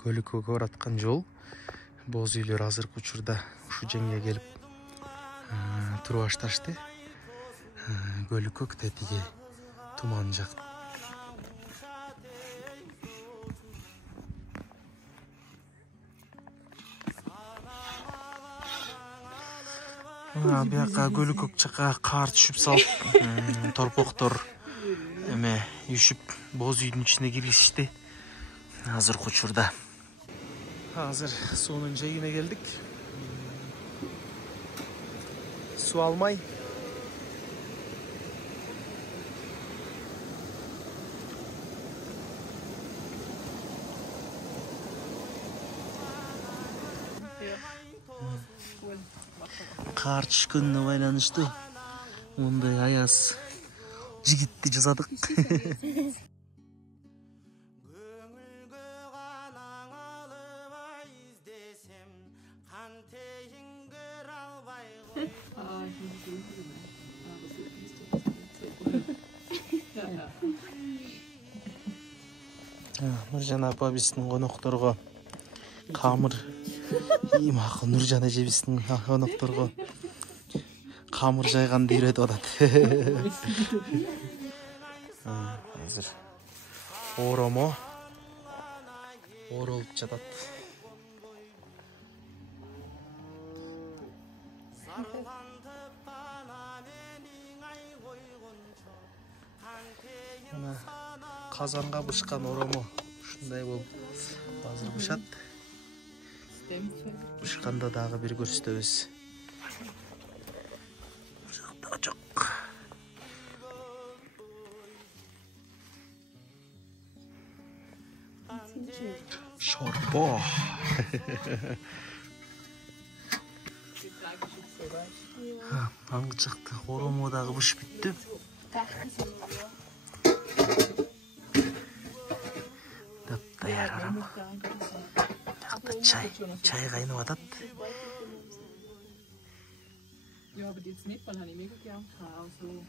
Көлүккөгө бараткан жол. Боз үйлөр азыркы учурда ушу жеңге келип туруп башташты. Көлүккөк тетиги туман жак. Бияка көлүккөк жака кар түшүп салып, торпоктор эме үшүп боз үйдүн ичине киришти. Азыркы учурда азыр суунун жээгине келдик. Суу алмай кар түшкөнүнө байланыштуу мындай аяз жигитти жасадык. Нуржан апа биздин конокторго камыр Нуржан эже биздин конокторго камыр жайганды үйрөтүп атат. Азыр оромо оролуп жатат. Мына казанга бышкан оромо ушундай болуп азыр бышат. Бышканда дагы бир көрсөтөбүз. Жок. Шорпо. Аңгы чыкты. Оромо дагы бышып бүттү. Даяр оромо. Чай кайнап атат. Ja, aber jetzt nicht, weil habe ich mega gern gehabt. Also